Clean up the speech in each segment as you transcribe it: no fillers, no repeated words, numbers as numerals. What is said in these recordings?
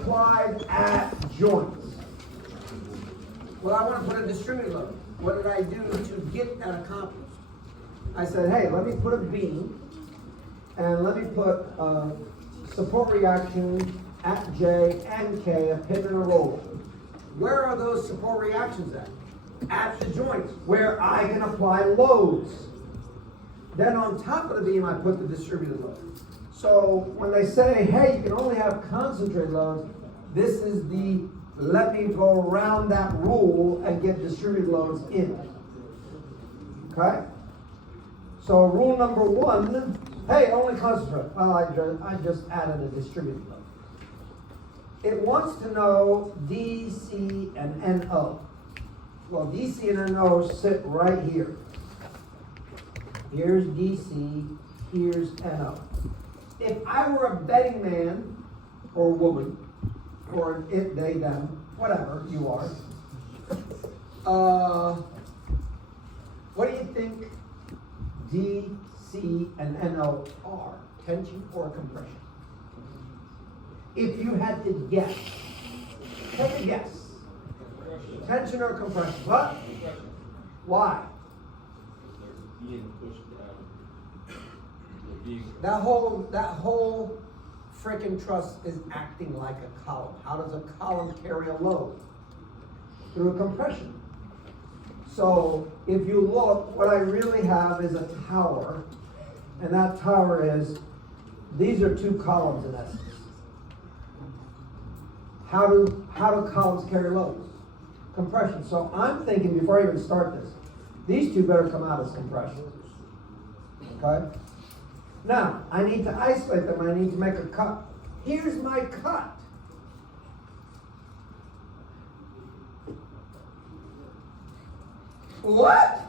applied at joints. Well, I want to put a distributed load. What did I do to get that accomplished? I said, hey, let me put a beam and let me put a support reaction at J and K, a pin and a roller. Where are those support reactions at? At the joints, where I can apply loads. Then on top of the beam, I put the distributed load. So when they say, hey, you can only have concentrated loads, this is the let me go around that rule and get distributed loads in. Okay? So rule number one, hey, only concentrate. Well, I just added a distributed load. It wants to know DC and NO. Well, DC and NO sit right here. Here's DC, here's NO. If I were a betting man or woman, or an it, they, them, whatever you are, what do you think DC and NO are? Tension or compression? If you had to guess, take a guess. Tension or compression? What? Why? Being pushed down. That whole freaking truss is acting like a column. How does a column carry a load? Through a compression. So if you look, what I really have is a tower, and that tower is, these are two columns in essence. How do columns carry loads? Compression. So I'm thinking before I even start this, these two better come out as compression. Okay? Now, I need to isolate them. I need to make a cut. Here's my cut. What?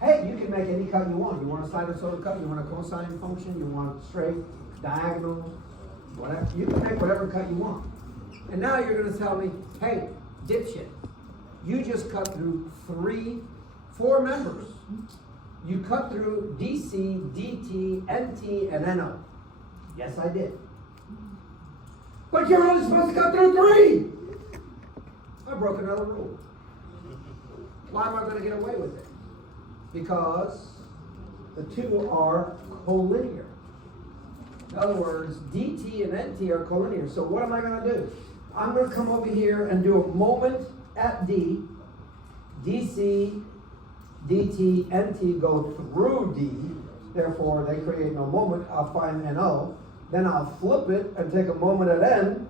Hey, you can make any cut you want. You want a sinusoidal cut? You want a cosine function? You want straight, diagonal, whatever. You can make whatever cut you want. And now you're going to tell me, hey, dipshit, you just cut through 4 members. You cut through DC, DT, NT, and NO. Yes, I did. But you're only supposed to cut through 3. I broke another rule. Why am I going to get away with it? Because the two are collinear. In other words, DT and NT are collinear. So what am I going to do? I'm going to come over here and do a moment at D. DC, DT, NT go through D. Therefore, they create no moment. I'll find NO. Then I'll flip it and take a moment at N.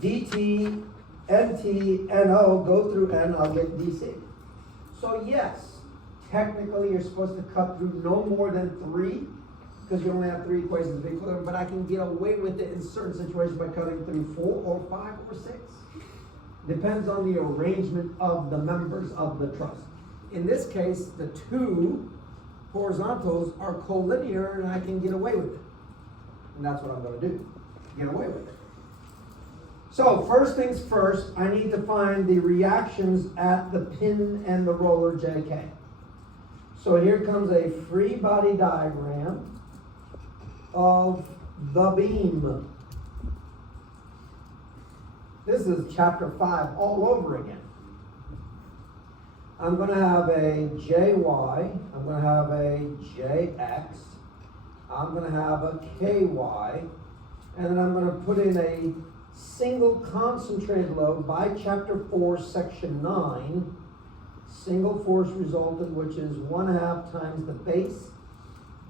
DT, NT, NO go through N. I'll get DC. So yes, technically you're supposed to cut through no more than 3, because you only have 3 equations of equilibrium, but I can get away with it in certain situations by cutting through 4 or 5 or 6. Depends on the arrangement of the members of the truss. In this case, the 2 horizontals are collinear and I can get away with it. And that's what I'm going to do, get away with it. So first things first, I need to find the reactions at the pin and the roller JK. So here comes a free body diagram of the beam. This is chapter 5 all over again. I'm going to have a JY, I'm going to have a JX, I'm going to have a KY, and then I'm going to put in a single concentrated load by chapter 4, section 9, single force resultant, which is 1/2 times the base.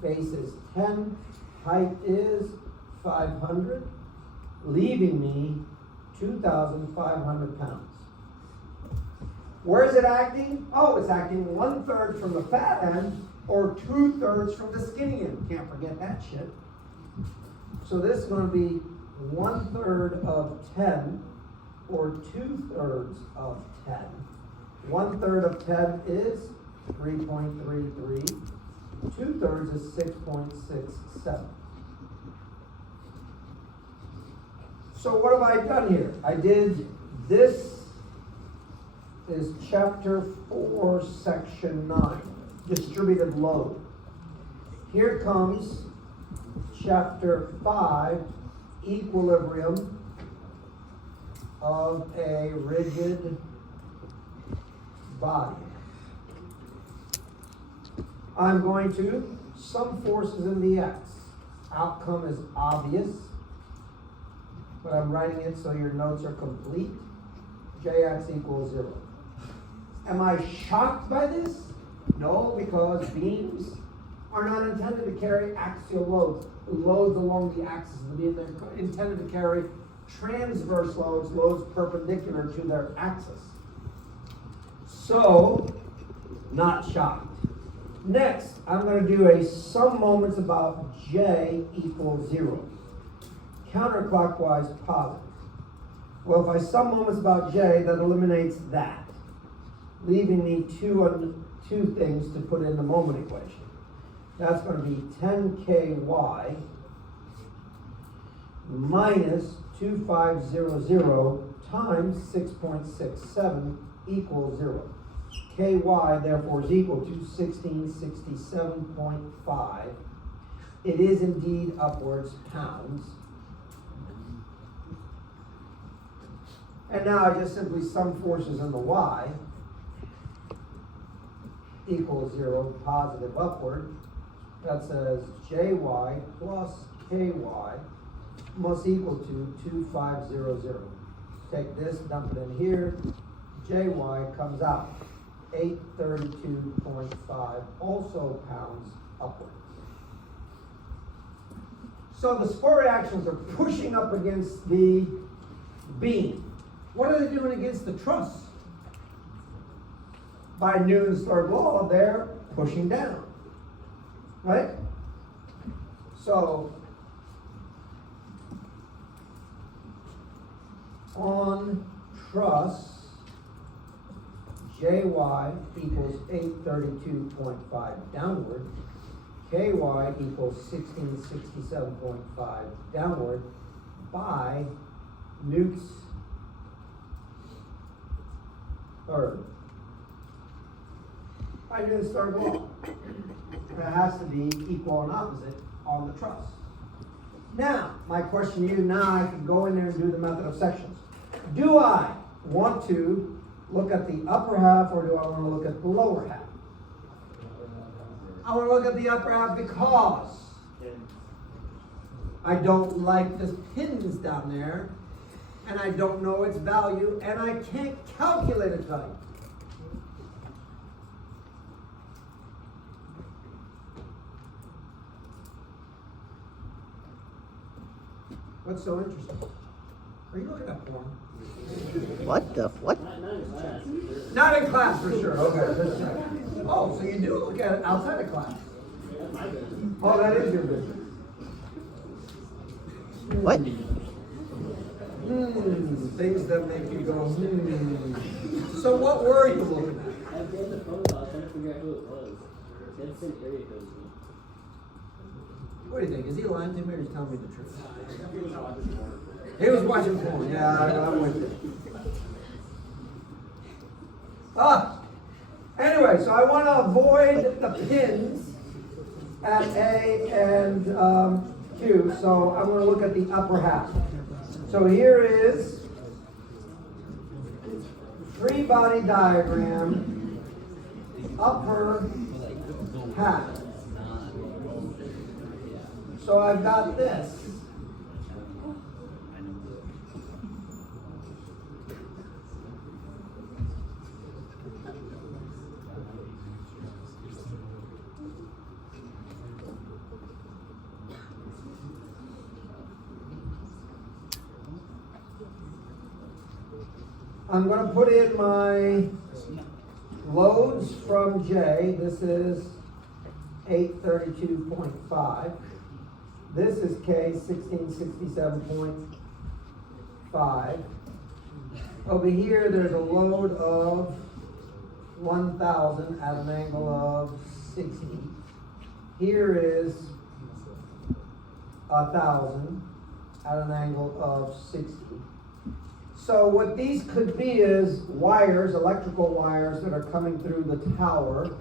Base is 10, height is 500, leaving me 2,500 pounds. Where is it acting? Oh, it's acting 1/3 from the fat end or 2/3 from the skinny end. Can't forget that shit. So this is going to be 1/3 of 10 or 2/3 of 10. 1/3 of 10 is 3.33. 2/3 is 6.67. So what have I done here? I did this is chapter 4, section 9, distributed load. Here comes chapter 5, equilibrium of a rigid body. I'm going to sum forces in the x. Outcome is obvious, but I'm writing it so your notes are complete. Jx equals 0. Am I shocked by this? No, because beams are not intended to carry axial loads, loads along the axis of the beam. They're intended to carry transverse loads, loads perpendicular to their axis. So, not shocked. Next, I'm going to do a sum moments about J equals 0. Counterclockwise positive. Well, if I sum moments about J, that eliminates that, leaving me two things to put in the moment equation. That's going to be 10ky minus 2500 times 6.67 equals 0. Ky therefore is equal to 1667.5. It is indeed upwards pounds. And now I just simply sum forces in the y equals 0, positive upward. That says Jy plus Ky must equal to 2500. Take this, dump it in here. Jy comes out 832.5, also pounds upward. So the spur reactions are pushing up against the beam. What are they doing against the truss? By Newton's third law, they're pushing down. Right? So, on truss, Jy equals 832.5 downward, Ky equals 1667.5 downward by Newton's third. By Newton's third law. It has to be equal and opposite on the truss. Now, my question to you, now I can go in there and do the method of sections. Do I want to look at the upper half or do I want to look at the lower half? I want to look at the upper half because I don't like the pins down there and I don't know its value and I can't calculate its value. What's so interesting? Are you looking at porn? What the what? Not in class for sure. Okay. Oh, so you do look at it outside of class? Oh, that is your business. What? Things that make you go, So what were you looking at? I did the phone call trying to figure out who it was. They had the same area code as me. What do you think? Is he lying to me or is he telling me the truth? He was watching porn. Yeah, I'm with you. Anyway, so I want to avoid the pins at A and Q, so I'm going to look at the upper half. So here is free body diagram, upper half. So I've got this. I'm going to put in my loads from J. This is 832.5. This is K, 1667.5. Over here, there's a load of 1,000 at an angle of 60. Here is 1,000 at an angle of 60. So what these could be is wires, electrical wires that are coming through the tower,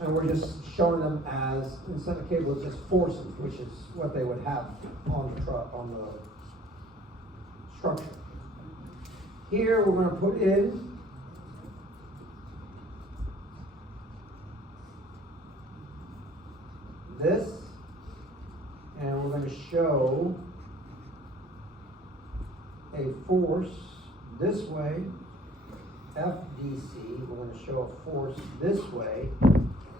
and we're just showing them as, instead of cables, just forces, which is what they would have on the truck, on the structure. Here, we're gonna put in this, and we're gonna show a force this way, FDC. We're gonna show a force this way,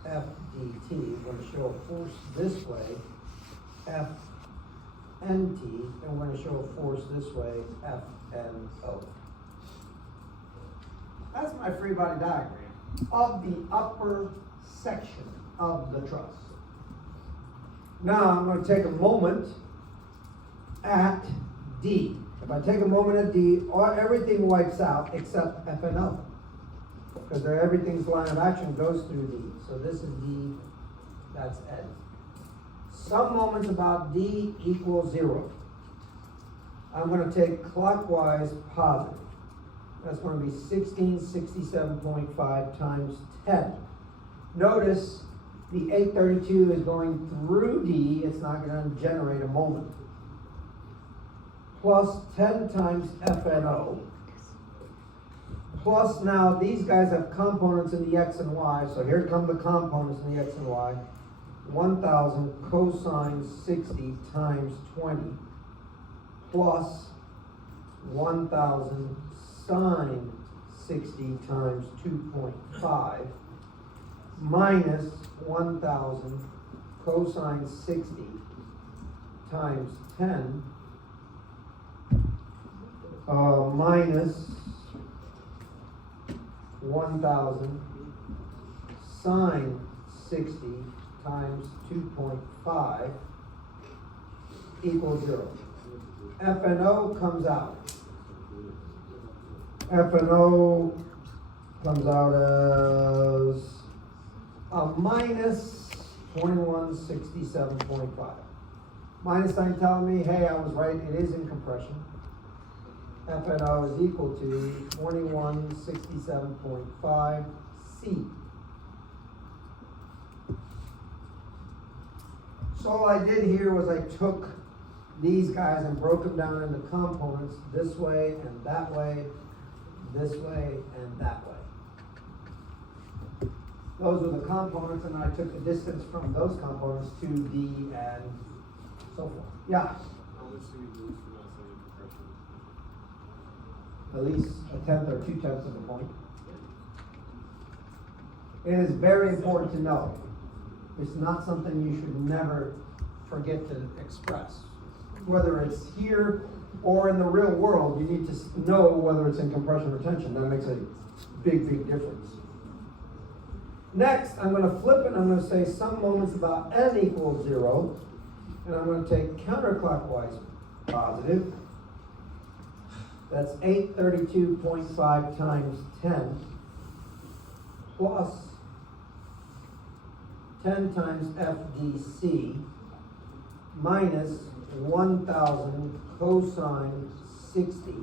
FDT. We're gonna show a force this way, FNT, and we're gonna show a force this way, FNO. That's my free body diagram of the upper section of the truss. Now I'm going to take a moment at D. If I take a moment at D, everything wipes out except F and O, because everything's line of action goes through D. So this is D, that's N. Some moments about D equals 0. I'm going to take clockwise positive. That's going to be 1667.5 times 10. Notice the 832 is going through D. It's not going to generate a moment. Plus 10 times FNO. Plus now these guys have components in the X and Y. So here come the components in the X and Y. 1000 cosine 60 times 20 plus 1000 sine 60 times 2.5 minus 1000 cosine 60 times 10 minus 1000 sine 60 times 2.5 equals 0. F and O comes out. F and O comes out as a minus 2167.5. Minus sign telling me, hey, I was right, it is in compression. F and O is equal to 2167.5 C. So all I did here was I took these guys and broke them down into components this way and that way, this way and that way. Those are the components, and I took the distance from those components to D and so forth. Yeah? How much do we lose from not saying compression? At least a tenth or 2/10 of a point. It is very important to know. It's not something you should never forget to express. Whether it's here or in the real world, you need to know whether it's in compression or tension. That makes a big, big difference. Next, I'm going to flip it. I'm going to say some moments about N equals 0. And I'm going to take counterclockwise positive. That's 832.5 times 10 plus 10 times FDC minus 1000 cosine 60.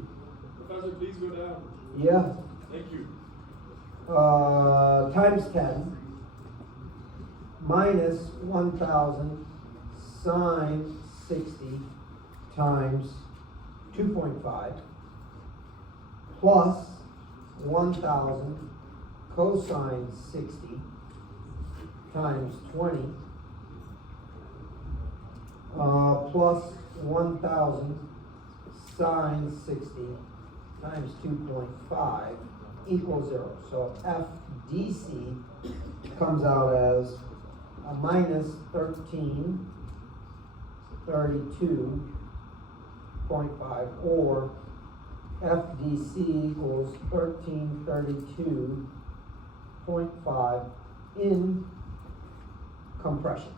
Professor, please go down. Yeah. Thank you. Times 10 minus 1000 sine 60 times 2.5 plus 1000 cosine 60 times 20 plus 1000 sine 60 times 2.5 equals 0. So FDC comes out as a minus 1332.5, or FDC equals 1332.5 in compression.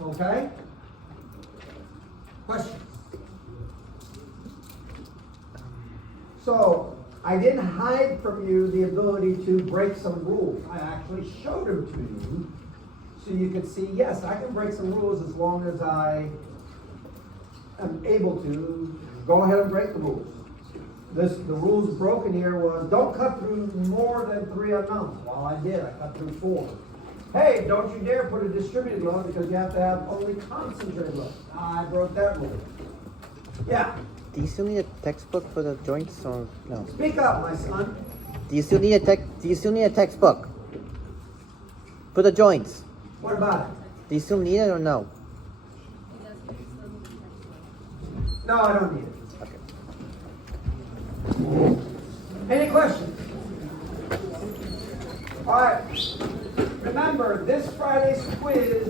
Okay? Questions? So, I didn't hide from you the ability to break some rules. I actually showed them to you so you could see, yes, I can break some rules as long as I am able to. Go ahead and break the rules. the rules broken here was, don't cut through more than 3 unknowns. Well, I did, I cut through 4. Hey, don't you dare put a distributed load because you have to have only concentrated load. I broke that rule. Yeah, Do you still need a textbook for the joints or no? speak up, my son. Do you still need a textbook for the joints? What about it? Do you still need it or no? No, I don't need it. Okay. Any questions? All right. Remember, this Friday's quiz